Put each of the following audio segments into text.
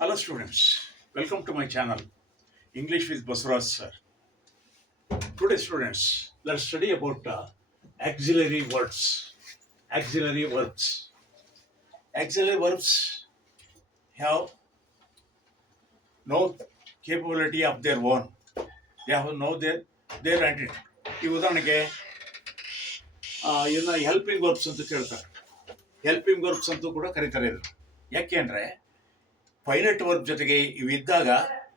Hello students, welcome to my channel English with Basraj sir. Today students, let's study about auxiliary words. Auxiliary verbs. Auxiliary verbs have no capability of their own. They have no their identity. ಈ ಉದಾಹರಣೆಗೆ ಇದನ್ನ helping verbs ಅಂತ ಕೇಳ್ತಾರೆ. Helping verbs ಅಂತೂ ಕೂಡ ಕರೀತಾರೆ ಇದು. ಯಾಕೆ ಅಂದರೆ ಫೈನೈಟ್ ವರ್ಬ್ ಜೊತೆಗೆ ಇವಿದ್ದಾಗ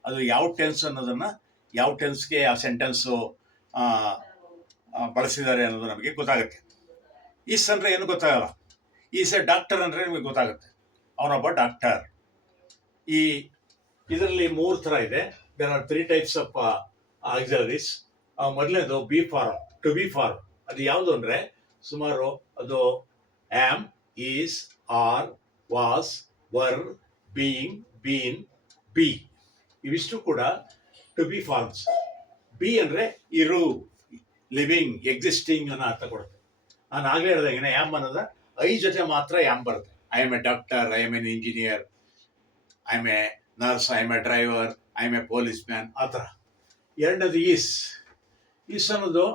ಅದು ಯಾವ ಟೆನ್ಸ್ ಅನ್ನೋದನ್ನು ಯಾವ ಟೆನ್ಸ್ಗೆ ಆ ಸೆಂಟೆನ್ಸು ಬಳಸಿದ್ದಾರೆ ಅನ್ನೋದು ನಮಗೆ ಗೊತ್ತಾಗುತ್ತೆ. ಈಸ್ ಅಂದರೆ ಏನು ಗೊತ್ತಾಗಲ್ಲ. ಈಸ್ ಎ ಡಾಕ್ಟರ್ ಅಂದರೆ ನಿಮಗೆ ಗೊತ್ತಾಗುತ್ತೆ, ಅವನೊಬ್ಬ ಡಾಕ್ಟರ್. ಈ ಇದರಲ್ಲಿ 3 ಥರ ಇದೆ. There are 3 types of auxiliaries. ಮೊದಲನೇದು be form, to be form. ಅದು ಯಾವುದು ಅಂದರೆ ಸುಮಾರು ಅದು am, is, are, was, were, being, been, be, ಇವಿಷ್ಟು ಕೂಡ ಟು ಬಿ ಫಾರ್ಮ್ಸ್. ಬಿ ಅಂದರೆ ಇರು, ಲಿವಿಂಗ್, ಎಕ್ಸಿಸ್ಟಿಂಗ್ ಅನ್ನೋ ಅರ್ಥ ಕೊಡುತ್ತೆ. ನಾನು ಆಗಲೇ ಹೇಳಿದಾಗೆ ಆ್ಯಮ್ ಅನ್ನೋದು ಐ ಜೊತೆ ಮಾತ್ರ ಆ್ಯಮ್ ಬರುತ್ತೆ. I am A doctor, I am an engineer, I am A nurse, I am A driver, I am A police man, ಆ ಥರ. ಎರಡನೇದು ಈಸ್. ಈಸ್ ಅನ್ನೋದು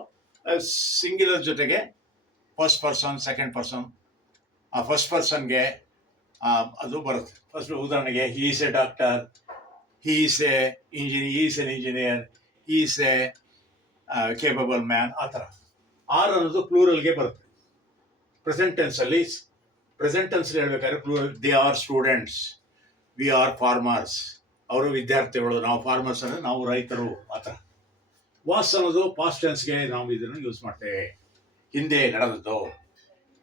ಸಿಂಗ್ಯುಲರ್ ಜೊತೆಗೆ ಫಸ್ಟ್ ಪರ್ಸನ್, ಸೆಕೆಂಡ್ ಪರ್ಸನ್. ಆ ಫಸ್ಟ್ ಪರ್ಸನ್ಗೆ ಅದು ಬರುತ್ತೆ. ಫಸ್ಟ್ ಉದಾಹರಣೆಗೆ he is A doctor, he is A engineer, he is A capable man, ಆ ಥರ. ಆರ್ ಅನ್ನೋದು ಪ್ಲೂರಲ್ಗೆ ಬರುತ್ತೆ. ಪ್ರೆಸೆಂಟ್ ಟೆನ್ಸಲ್ಲಿ ಹೇಳ್ಬೇಕಾದ್ರೆ plural. They are students, we are farmers, ಅವರು ವಿದ್ಯಾರ್ಥಿಗಳು, ನಾವು ಫಾರ್ಮರ್ಸ್ ಅಂದರೆ ನಾವು ರೈತರು, ಆ ಥರ. ವಾಸ್ ಅನ್ನೋದು ಪಾಸ್ಟ್ ಟೆನ್ಸ್ಗೆ ನಾವು ಇದನ್ನು ಯೂಸ್ ಮಾಡ್ತೇವೆ, ಹಿಂದೆ ನಡೆದದ್ದು.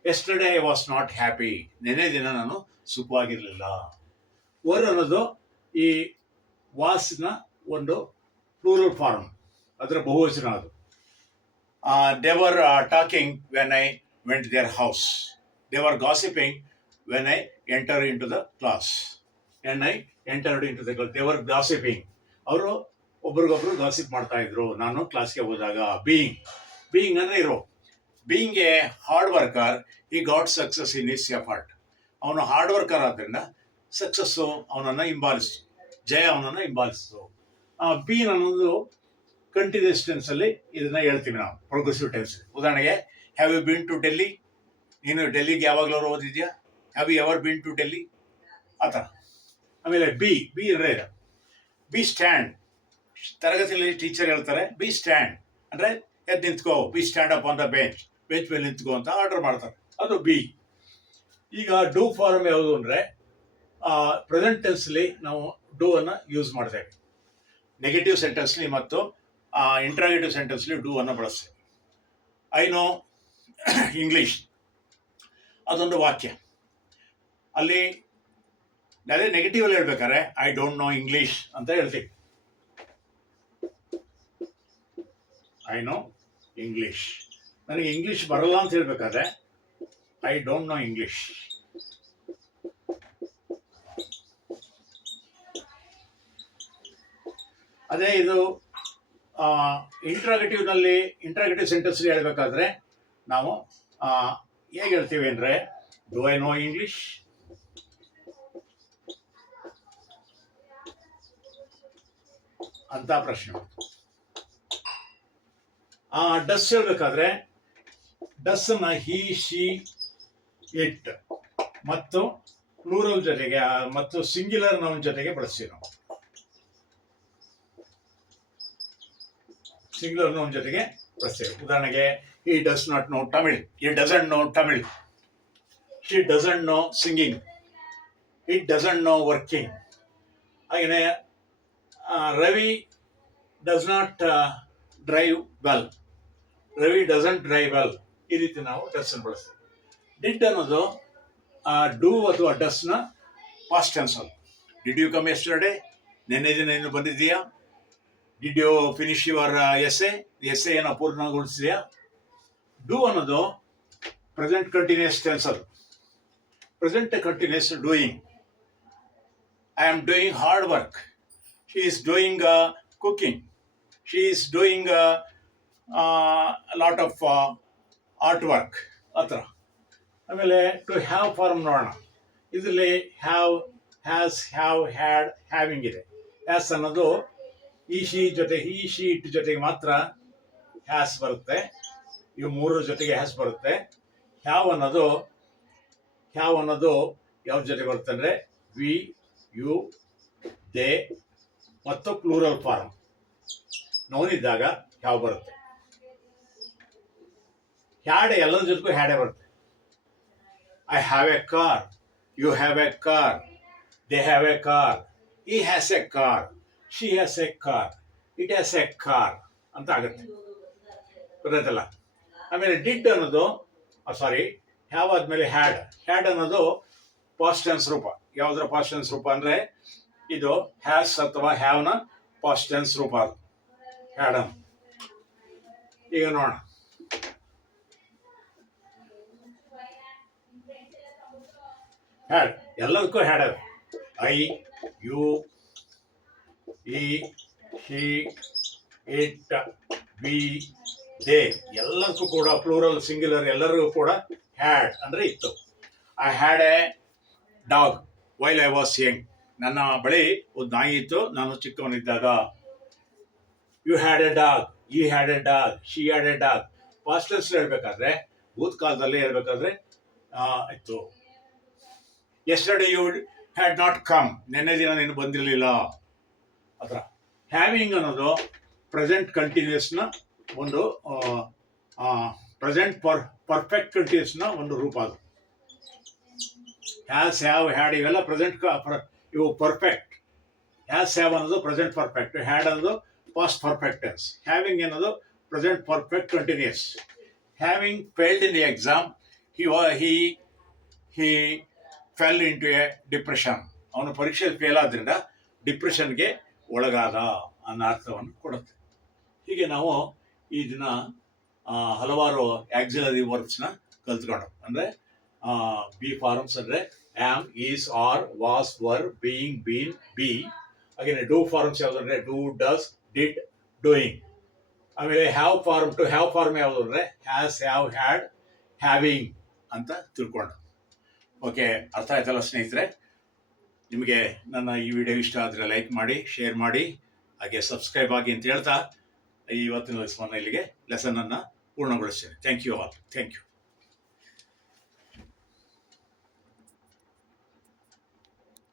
Yesterday I was not happy, ನೆನ್ನೆ ದಿನ ನಾನು ಸುಖವಾಗಿರಲಿಲ್ಲ. ವರ್ ಅನ್ನೋದು ಈ ವಾಸ್ನ ಒಂದು ಪ್ಲೂರಲ್ ಫಾರ್ಮ್, ಅದರ ಬಹುವಚನ ಅದು. They were talking when I went their house, they were gossiping when I enter into the class, they were gossiping. ಅವರು ಒಬ್ರಿಗೊಬ್ರು ಗಾಸಿಪ್ ಮಾಡ್ತಾ ಇದ್ರು ನಾನು ಕ್ಲಾಸ್ಗೆ ಹೋದಾಗ. ಬೀಯಿಂಗ್ ಅಂದರೆ ಇರೋ. ಬೀಯಿಂಗ್ ಎ ಹಾರ್ಡ್ ವರ್ಕರ್, ಈ got success in his effort. ಅವನು ಹಾರ್ಡ್ ವರ್ಕರ್ ಆದ್ದರಿಂದ ಸಕ್ಸಸ್ಸು ಅವನನ್ನು ಹಿಂಬಾಲಿಸ್ತು, ಜಯ ಅವನನ್ನು ಹಿಂಬಾಲಿಸ್ತು. ಬೀನ್ ಅನ್ನೋದು ಕಂಟಿನ್ಯೂಸ್ ಟೆನ್ಸಲ್ಲಿ ಇದನ್ನು ಹೇಳ್ತೀವಿ ನಾವು, ಪ್ರೋಗ್ರೆಸಿವ್ ಟೆನ್ಸ್. ಉದಾಹರಣೆಗೆ, have you been to Delhi, ನೀನು ಡೆಲ್ಲಿಗೆ ಯಾವಾಗಲೂ ಓದಿದ್ಯಾ? Have you ever been to Delhi, ಆ ಥರ. ಆಮೇಲೆ ಬಿ ಅಂದರೆ ಬಿ ಸ್ಟ್ಯಾಂಡ್. ತರಗತಿಯಲ್ಲಿ ಟೀಚರ್ ಹೇಳ್ತಾರೆ ಬಿ ಸ್ಟ್ಯಾಂಡ್ ಅಂದರೆ ಎದ್ದು ನಿಂತ್ಕೋ, be stand up on the bench ಮೇಲೆ ನಿಂತ್ಕೋ ಅಂತ ಆರ್ಡರ್ ಮಾಡ್ತಾರೆ, ಅದು ಬಿ. ಈಗ ಡೂ ಫಾರ್ಮ್ ಯಾವುದು ಅಂದರೆ ಪ್ರೆಸೆಂಟ್ ಟೆನ್ಸ್ಲಿ ನಾವು ಡೂ ಅನ್ನು ಯೂಸ್ ಮಾಡ್ತೇವೆ. ನೆಗೆಟಿವ್ ಸೆಂಟೆನ್ಸ್ಲಿ ಮತ್ತು ಇಂಟ್ರಾಗೇಟಿವ್ ಸೆಂಟೆನ್ಸ್ಲಿ ಡೂ ಅನ್ನು ಬಳಸ್ತೇವೆ. ಐ ನೋ ಇಂಗ್ಲೀಷ್ ಅದೊಂದು ವಾಕ್ಯ. ಅಲ್ಲಿ ಅದೇ ನೆಗೆಟಿವಲ್ಲಿ ಹೇಳ್ಬೇಕಾದ್ರೆ ಐ ಡೋಂಟ್ ನೋ ಇಂಗ್ಲೀಷ್ ಅಂತ ಹೇಳ್ತೀವಿ. ಐ ನೋ ಇಂಗ್ಲೀಷ್, ನನಗೆ ಇಂಗ್ಲೀಷ್ ಬರಲ್ಲ ಅಂತ ಹೇಳ್ಬೇಕಾದ್ರೆ ಐ ಡೋಂಟ್ ನೋ ಇಂಗ್ಲೀಷ್. ಅದೇ ಇದು ಇಂಟ್ರಾಗೇಟಿವ್ ಸೆಂಟೆನ್ಸ್ಲಿ ಹೇಳ್ಬೇಕಾದ್ರೆ ನಾವು ಹೇಗೆ ಹೇಳ್ತೀವಿ ಅಂದರೆ ಡು ಐ ನೋ ಇಂಗ್ಲೀಷ್ ಅಂತ ಪ್ರಶ್ನೆ. ಡಸ್ ಹೇಳ್ಬೇಕಾದ್ರೆ ಡಸ್ ಅನ್ನ ಹಿ, ಶಿ, ಇಟ್ ಮತ್ತು ಪ್ಲೂರಲ್ ಜೊತೆಗೆ ಮತ್ತು ಸಿಂಗ್ಯುಲರ್ ನೌನ್ ಜೊತೆಗೆ ಬಳಸ್ತೀವಿ ನಾವು. ಸಿಂಗ್ಯುಲರ್ ನೌನ್ ಜೊತೆಗೆ ಬಳಸ್ತೇವೆ. ಉದಾಹರಣೆಗೆ, he does not know Tamil, he doesn't know Tamil. She doesn't know singing, it doesn't know working. ಹಾಗೆಯೇ Ravi does not drive well, Ravi doesn't drive well. ಈ ರೀತಿ ನಾವು ಡಸ್ ಅನ್ನು ಬಳಸ್ತೀವಿ. ಡಿಡ್ ಅನ್ನೋದು ಡೂ ಅಥವಾ ಡಸ್ನ ಪಾಸ್ಟ್ ಟೆನ್ಸ್ ಅದು. ಡಿಡ್ ಯು ಕಮ್ ಯೆಸ್ಟರ್ಡೇ, ನೆನ್ನೆ ದಿನ ಇನ್ನು ಬಂದಿದ್ದೀಯಾ? ಡಿಡ್ ಯು ಫಿನಿಶ್ ಯುವರ್ ಎಸ್ಸೆಯನ್ನು ಪೂರ್ಣಗೊಳಿಸಿದೆಯಾ? ಡೂ ಅನ್ನೋದು ಪ್ರೆಸೆಂಟ್ ಕಂಟಿನ್ಯೂಸ್ ಟೆನ್ಸ್ ಅದು. Present continuous doing. I am doing hard work, she is doing cooking, she is doing lot of art work, ಆ ಥರ. ಆಮೇಲೆ ಟು ಹ್ಯಾವ್ ಫಾರ್ಮ್ ನೋಡೋಣ. ಇದರಲ್ಲಿ have, has, have, had, having ಇದೆ. Has ಅನ್ನೋದು ಈ she ಜೊತೆ, ಈ ಶಿ ಇಟ್ ಜೊತೆಗೆ ಮಾತ್ರ ಹ್ಯಾಸ್ ಬರುತ್ತೆ. ಇವು ಮೂರರ ಜೊತೆಗೆ ಹ್ಯಾಸ್ ಬರುತ್ತೆ. ಹ್ಯಾವ್ ಅನ್ನೋದು ಯಾವ ಜೊತೆ ಬರುತ್ತೆ ಅಂದರೆ ವಿ, ಯು, ದೇ ಮತ್ತು ಪ್ಲೂರಲ್ ಫಾರ್ಮ್ ನೌನ್ ಇದ್ದಾಗ ಹ್ಯಾವ್ ಬರುತ್ತೆ. ಹ್ಯಾಡ್ ಎಲ್ಲರ ಜೊತೆಗೂ ಹ್ಯಾಡೇ ಬರುತ್ತೆ. I have a car, you have a car, they have a car, he has a car, she has a car, it has a car ಅಂತ ಆಗುತ್ತೆ. ಗೊತ್ತಾಯ್ತಲ್ಲ. ಆಮೇಲೆ ಡಿಡ್ ಅನ್ನೋದು ಹ್ಯಾವ್ ಆದ್ಮೇಲೆ ಹ್ಯಾಡ್ ಅನ್ನೋದು ಪಾಸ್ಟ್ ಟೆನ್ಸ್ ರೂಪ. ಯಾವುದರ ಪಾಸ್ಟ್ ಟೆನ್ಸ್ ರೂಪ ಅಂದ್ರೆ ಇದು ಹ್ಯಾಸ್ ಅಥವಾ ಹ್ಯಾವ್ನ ಪಾಸ್ಟ್ ಟೆನ್ಸ್ ರೂಪ ಅದು ಹ್ಯಾಡ್ ಅನ್ನು. ಈಗ ನೋಡೋಣ. ಹ್ಯಾಡ್ ಎಲ್ಲದಕ್ಕೂ ಹ್ಯಾಡ್ ಅದ. ಐ, ಯು, ಈ, ಹಿ, ಇಟ್, ವಿ, ದೇ ಎಲ್ಲದಕ್ಕೂ ಕೂಡ ಪ್ಲೂರಲ್, ಸಿಂಗ್ಯುಲರ್ ಎಲ್ಲರಿಗೂ ಕೂಡ ಹ್ಯಾಡ್ ಅಂದ್ರೆ ಇತ್ತು. I had a dog while I was young. ನನ್ನ ಬಳಿ ಒಂದು ನಾಯಿ ಇತ್ತು ನಾನು ಚಿಕ್ಕವನಿದ್ದಾಗ. You had a dog, he had a dog, she had a dog. Past tense ಹೇಳ್ಬೇಕಾದ್ರೆ, ಭೂತಕಾಲದಲ್ಲಿ ಹೇಳ್ಬೇಕಾದ್ರೆ ಇತ್ತು. Yesterday you had not come, ನೆನ್ನೆ ದಿನ ನೀನು ಬಂದಿರಲಿಲ್ಲ. ಅದರ ಹ್ಯಾವಿಂಗ್ ಅನ್ನೋದು ಪ್ರೆಸೆಂಟ್ ಕಂಟಿನ್ಯೂಸ್ನ ಒಂದು ಪ್ರೆಸೆಂಟ್ ಪರ್ಫೆಕ್ಟ್ ಕಂಟಿನ್ಯೂಸ್ನ ಒಂದು ರೂಪ ಅದು. ಹ್ಯಾಸ್, ಹ್ಯಾವ್, ಹ್ಯಾಡ್ ಇವೆಲ್ಲ ಪ್ರೆಸೆಂಟ್ ಇವು ಪರ್ಫೆಕ್ಟ್. ಹ್ಯಾಸ್, ಹ್ಯಾವ್ ಅನ್ನೋದು ಪ್ರೆಸೆಂಟ್ ಪರ್ಫೆಕ್ಟ್, ಹ್ಯಾಡ್ ಅನ್ನೋದು ಪಾಸ್ಟ್ ಪರ್ಫೆಕ್ಟ್ ಟೆನ್ಸ್, ಹ್ಯಾವಿಂಗ್ ಅನ್ನೋದು present perfect continuous. Having failed in the exam, he fell into a depression. ಅವನು ಪರೀಕ್ಷೆಯಲ್ಲಿ ಫೇಲ್ ಆದ್ರಿಂದ ಡಿಪ್ರೆಷನ್ಗೆ ಒಳಗಾದ ಅನ್ನೋ ಅರ್ಥವನ್ನು ಕೊಡುತ್ತೆ. ಹೀಗೆ ನಾವು ಈ ದಿನ ಹಲವಾರು ಆಕ್ಸಿಲರಿ ವರ್ಬ್ಸ್ನ ಕಲ್ತ್ಕೊಂಡು, ಅಂದರೆ ಬಿ ಫಾರ್ಮ್ಸ್ ಅಂದರೆ am, is, are, was, were, being, been, be. ಹಾಗೆ ಡೂ ಫಾರ್ಮ್ಸ್ ಯಾವುದು ಅಂದರೆ ಡೂ, ಡಸ್, ಡಿಡ್, ಡೂಯಿಂಗ್. ಆಮೇಲೆ have form, to have form ಯಾವುದು ಅಂದರೆ ಹ್ಯಾಸ್, ಹ್ಯಾವ್, ಹ್ಯಾಡ್, ಹ್ಯಾವಿಂಗ್ ಅಂತ ತಿಳ್ಕೊಂಡು. ಓಕೆ, ಅರ್ಥ ಆಯ್ತಲ್ಲ ಸ್ನೇಹಿತರೆ? ನಿಮಗೆ ನನ್ನ ಈ ವಿಡಿಯೋ ಇಷ್ಟ ಆದರೆ ಲೈಕ್ ಮಾಡಿ, ಶೇರ್ ಮಾಡಿ, ಹಾಗೆ ಸಬ್ಸ್ಕ್ರೈಬ್ ಆಗಿ ಅಂತ ಹೇಳ್ತಾ ಇವತ್ತಿನ ಲೆಸನ್ ಇಲ್ಲಿಗೆ ಲೆಸನನ್ನು ಪೂರ್ಣಗೊಳಿಸ್ತೇನೆ. Thank you all. Thank you.